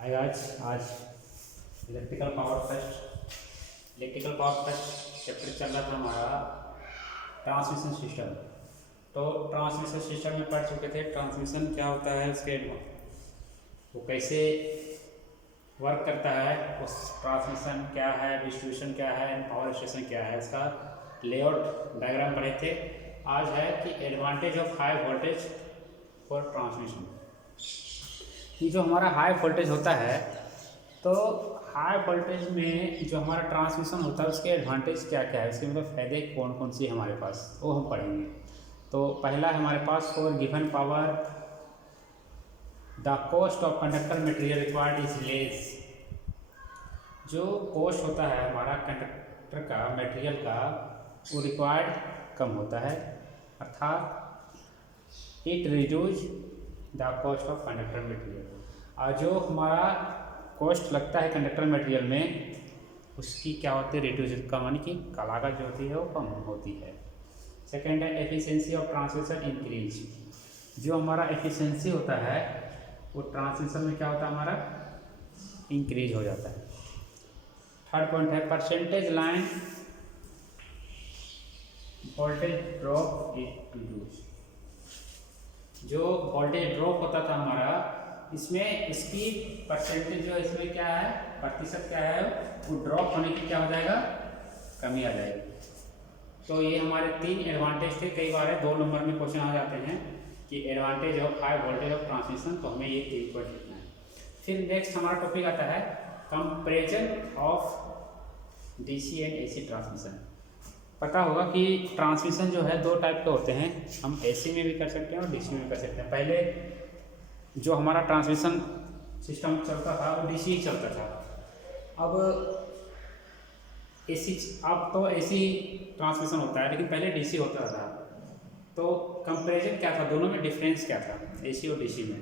आज electrical power first chapter चल रहा था हमारा ट्रांसमिशन सिस्टम। तो ट्रांसमिशन सिस्टम में पढ़ चुके थे ट्रांसमिशन क्या होता है, उसके वो कैसे वर्क करता है, उस ट्रांसमिशन क्या है, डिस्ट्रीब्यूशन क्या है, पावर स्टेशन क्या है, उसका लेआउट डायग्राम पढ़े थे। आज है कि advantage of high voltage for transmission. कि जो हमारा हाई वोल्टेज होता है, तो हाई वोल्टेज में जो हमारा ट्रांसमिशन होता है उसके एडवांटेज क्या क्या है, उसके मतलब फ़ायदे कौन कौन सी हमारे पास, वो हम पढ़ेंगे। तो पहला है हमारे पास for given power the cost of conductor material required is less. जो कॉस्ट होता है हमारा कंडक्टर का मटेरियल का, वो रिक्वायर्ड कम होता है, अर्थात it reduce the cost of conductor material. और जो हमारा कॉस्ट लगता है कंडक्टर मटेरियल में, उसकी क्या होती है, रिड्यूज कम, यानी कि लागत जो होती है वो कम होती है। सेकेंड है एफिशिएंसी ऑफ ट्रांसमिशन इंक्रीज। जो हमारा एफिशिएंसी होता है वो ट्रांसमिशन में क्या होता है, हमारा इंक्रीज हो जाता है। थर्ड पॉइंट है percentage line voltage drop is reduce. जो वोल्टेज ड्रॉप होता था हमारा, इसमें इसकी परसेंटेज जो इसमें क्या है, प्रतिशत क्या है, वो ड्रॉप होने की क्या हो जाएगा, कमी आ जाएगी। तो ये हमारे तीन एडवांटेज थे। कई बार है 2 नंबर में क्वेश्चन आ जाते हैं कि advantage of high voltage of transmission, तो हमें ये 3 पॉइंट लिखना है। फिर नेक्स्ट हमारा टॉपिक आता है comparison of DC and AC transmission. पता होगा कि ट्रांसमिशन जो है 2 टाइप के होते हैं, हम एसी में भी कर सकते हैं और डीसी में भी कर सकते हैं। पहले जो हमारा ट्रांसमिशन सिस्टम चलता था वो डीसी ही चलता था। अब एसी, अब तो एसी ट्रांसमिशन होता है, लेकिन पहले डीसी होता था। तो कंपैरिजन क्या था, दोनों में डिफरेंस क्या था एसी और डीसी में,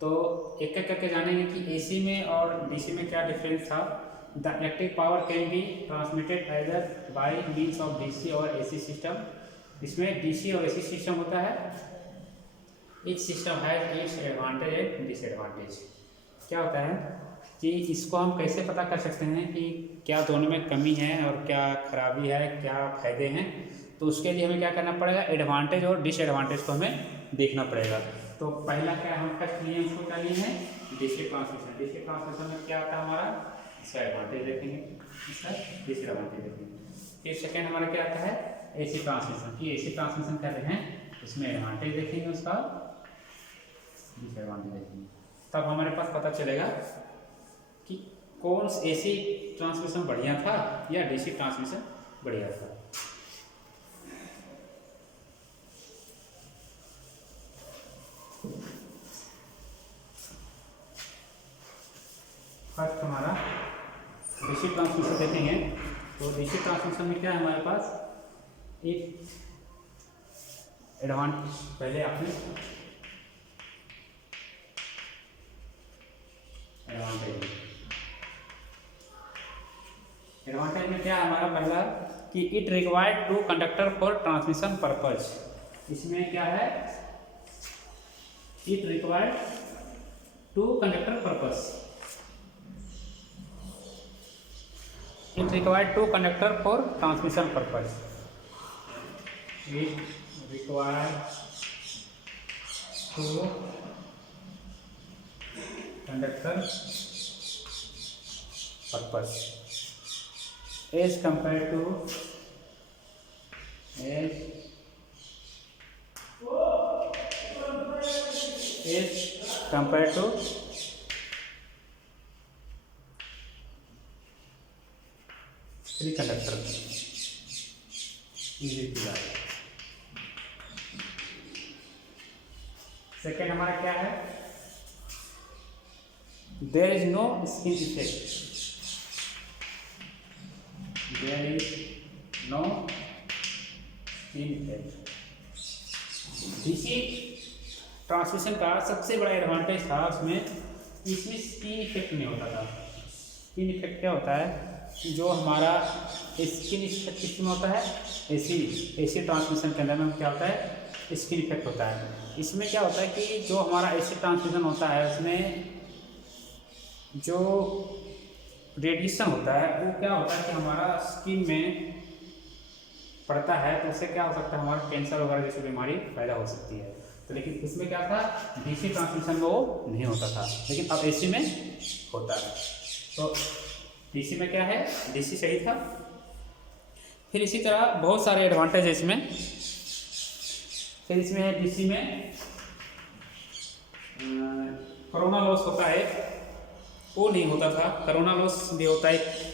तो एक एक करके जानेंगे कि एसी में और डीसी में क्या डिफरेंस था। The electric power can be transmitted either bye means of DC और एसी सिस्टम। इसमें डीसी और एसी सिस्टम होता है। Each system has its advantage and disadvantage. क्या होता है कि इसको हम कैसे पता कर सकते हैं कि क्या दोनों में कमी है और क्या खराबी है, क्या फ़ायदे हैं। तो उसके लिए हमें क्या करना पड़ेगा, एडवांटेज और डिसएडवांटेज को हमें देखना पड़ेगा। तो पहला क्या हम फर्स्ट लिए, उसको क्या लिए हैं, डीसी ट्रांसमिशन। डीसी ट्रांसमिशन में क्या आता है हमारा, इसका एडवांटेज देखेंगे, इसका डिसएडवांटेज देखेंगे। फिर सेकेंड हमारा क्या आता है, एसी ट्रांसमिशन। कि एसी ट्रांसमिशन कर रहे हैं, उसमें एडवांटेज देखेंगे, उसका डिसएडवांटेज देखेंगे। तब हमारे पास पता चलेगा कि कौन एसी ट्रांसमिशन बढ़िया था या डीसी ट्रांसमिशन बढ़िया था। फर्स्ट हमारा डीसी ट्रांसमिशन देखेंगे। तो डीसी ट्रांसमिशन में क्या है हमारे पास, एक एडवांटेज, पहले आपने एडवांटेज में क्या है हमारा पहला, कि it required 2 conductor for transmission purpose. इसमें क्या है, it required 2 conductor purpose. It required 2 conductor for transmission purpose. It required 2 conductor purpose as compared to three conductor easy to learn। Second हमारा क्या है, there is no skin effect. There is no skin effect। DC transmission का सबसे बड़ा advantage था उसमें, इसमें skin effect नहीं होता था। स्किन इफेक्ट क्या होता है, जो हमारा स्किन इफेक्ट किसमें होता है, एसी ट्रांसमिशन के अंदर में क्या होता है, स्किन इफेक्ट होता है। इसमें क्या होता है कि जो हमारा एसी ट्रांसमिशन होता है उसमें जो रेडिएशन होता है वो क्या होता है कि हमारा स्किन में पड़ता है, तो उससे क्या हो सकता है, हमारा कैंसर वगैरह जैसी बीमारी पैदा हो सकती है। तो लेकिन उसमें क्या था, डीसी ट्रांसमिशन में वो नहीं होता था, लेकिन अब एसी में होता है। तो डीसी में क्या है, डीसी सही था। फिर इसी तरह बहुत सारे एडवांटेज है इसमें। फिर इसमें है डीसी में कोरोना लॉस होता है, वो नहीं होता था, कोरोना लॉस भी होता है।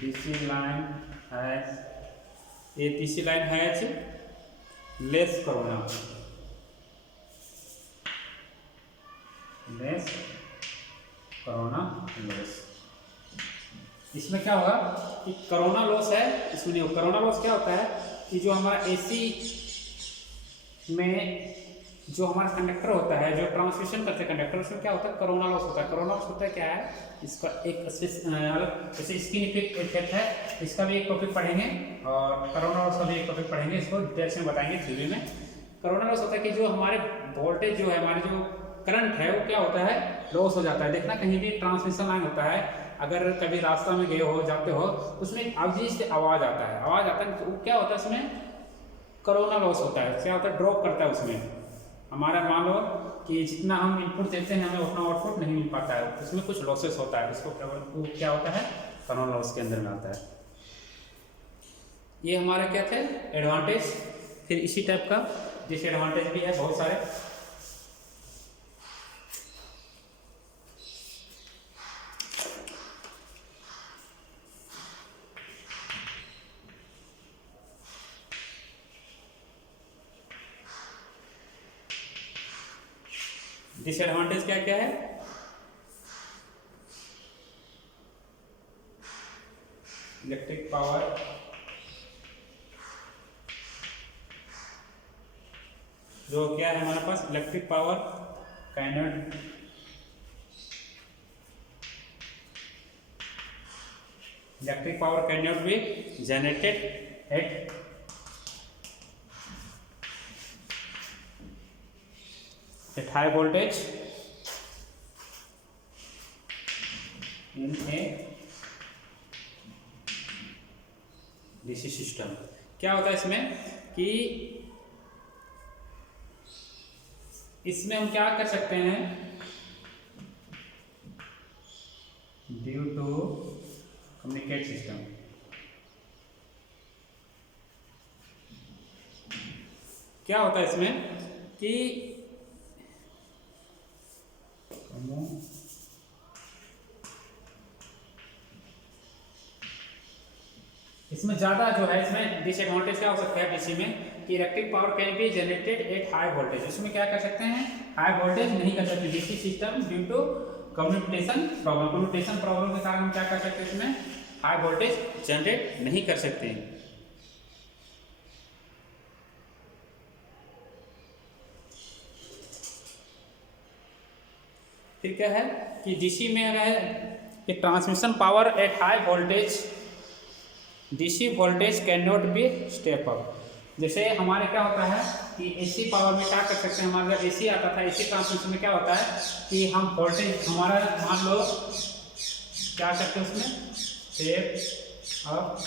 डीसी लाइन हैज, ये DC line has less corona, less corona loss. इसमें क्या होगा कि कोरोना लॉस है, इसमें नहीं। कोरोना लॉस क्या होता है कि जो हमारा एसी में जो हमारा कंडक्टर होता है, जो ट्रांसमिशन करते हैं कंडक्टर, उसमें क्या होता है, कोरोना लॉस होता है। कोरोना लॉस होता है क्या है, इसका एक अलग जैसे स्किन इफेक्ट है, इसका भी एक टॉपिक पढ़ेंगे, और कोरोना लॉस का भी एक टॉपिक पढ़ेंगे, इसको डिटेल से बताएंगे थ्योरी में। कोरोना लॉस होता है कि जो हमारे वोल्टेज जो है, हमारे जो करंट है, वो क्या होता है, लॉस हो जाता है। देखना कहीं भी ट्रांसमिशन लाइन होता है, अगर कभी रास्ता में गए हो, जाते हो, उसमें अजीब से आवाज़ आता है, तो क्या होता है, उसमें कोरोना लॉस होता है। क्या होता है, ड्रॉप करता है उसमें हमारा, मान लो कि जितना हम इनपुट देते हैं हमें उतना आउटपुट नहीं मिल पाता है, उसमें कुछ लॉसेस होता है, उसको क्या होता है, कोरोना लॉस के अंदर में आता है। ये हमारा क्या थे एडवांटेज। फिर इसी टाइप का डिसएडवांटेज भी है बहुत सारे। डिसएडवांटेज क्या क्या है, इलेक्ट्रिक पावर, जो क्या है हमारे पास, electric power cannot be generated at high voltage in a DC system. क्या होता है इसमें कि इसमें हम क्या कर सकते हैं, ड्यू टू कम्युनिकेट सिस्टम, क्या होता है इसमें कि इसमें ज़्यादा जो है, इसमें डिसएडवांटेज क्या हो सकता है डीसी में कि electric power can be generated at high voltage. इसमें क्या कर सकते हैं, हाई वोल्टेज नहीं कर सकते DC system, due to communication problem. Communication problem के कारण हम क्या कर सकते हैं, इसमें हाई वोल्टेज जनरेट नहीं कर सकते हैं। फिर क्या है कि डीसी में है कि transmission power at high voltage, DC voltage can not be step up. जैसे हमारे क्या होता है कि एसी पावर में क्या कर सकते हैं, हमारा एसी आता था, एसी ट्रांसमिशन में क्या होता है कि हम वोल्टेज हमारा मान लो क्या करते हैं, उसमें step up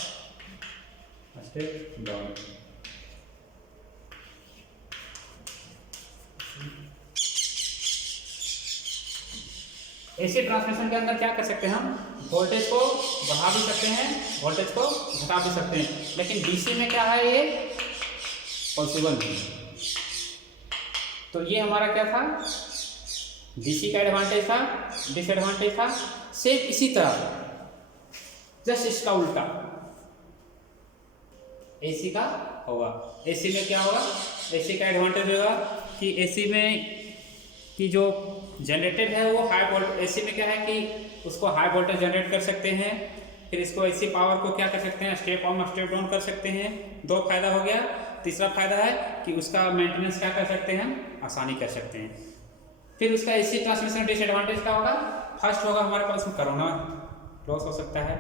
step down. AC transmission के अंदर क्या कर सकते हैं, हम वोल्टेज को बढ़ा भी सकते हैं, वोल्टेज को घटा भी सकते हैं, लेकिन डीसी में क्या है, ये पॉसिबल नहीं। तो ये हमारा क्या था, डीसी का एडवांटेज था, डिसएडवांटेज था। सेम इसी तरह जस्ट इसका उल्टा एसी का होगा। एसी में क्या होगा, एसी का एडवांटेज होगा कि एसी में कि जो जनरेटेड है वो हाई वोल्टेज, एसी में क्या है कि उसको हाई वोल्टेज जनरेट कर सकते हैं, फिर इसको एसी पावर को क्या कर सकते हैं, स्टेप अप स्टेप डाउन कर सकते हैं। दो फायदा हो गया। तीसरा फायदा है कि उसका मेंटेनेंस क्या कर सकते हैं, आसानी कर सकते हैं। फिर उसका एसी ट्रांसमिशन डिसएडवांटेज क्या होगा, फर्स्ट होगा हमारे पास में कोरोना लॉस हो सकता है,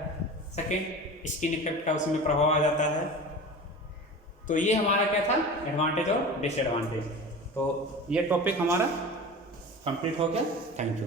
सेकेंड स्किन इफेक्ट का उसमें प्रभाव आ जाता है, तो ये हमारा क्या था, एडवांटेज और डिसएडवांटेज। तो ये टॉपिक हमारा कंप्लीट हो गया। Thank you.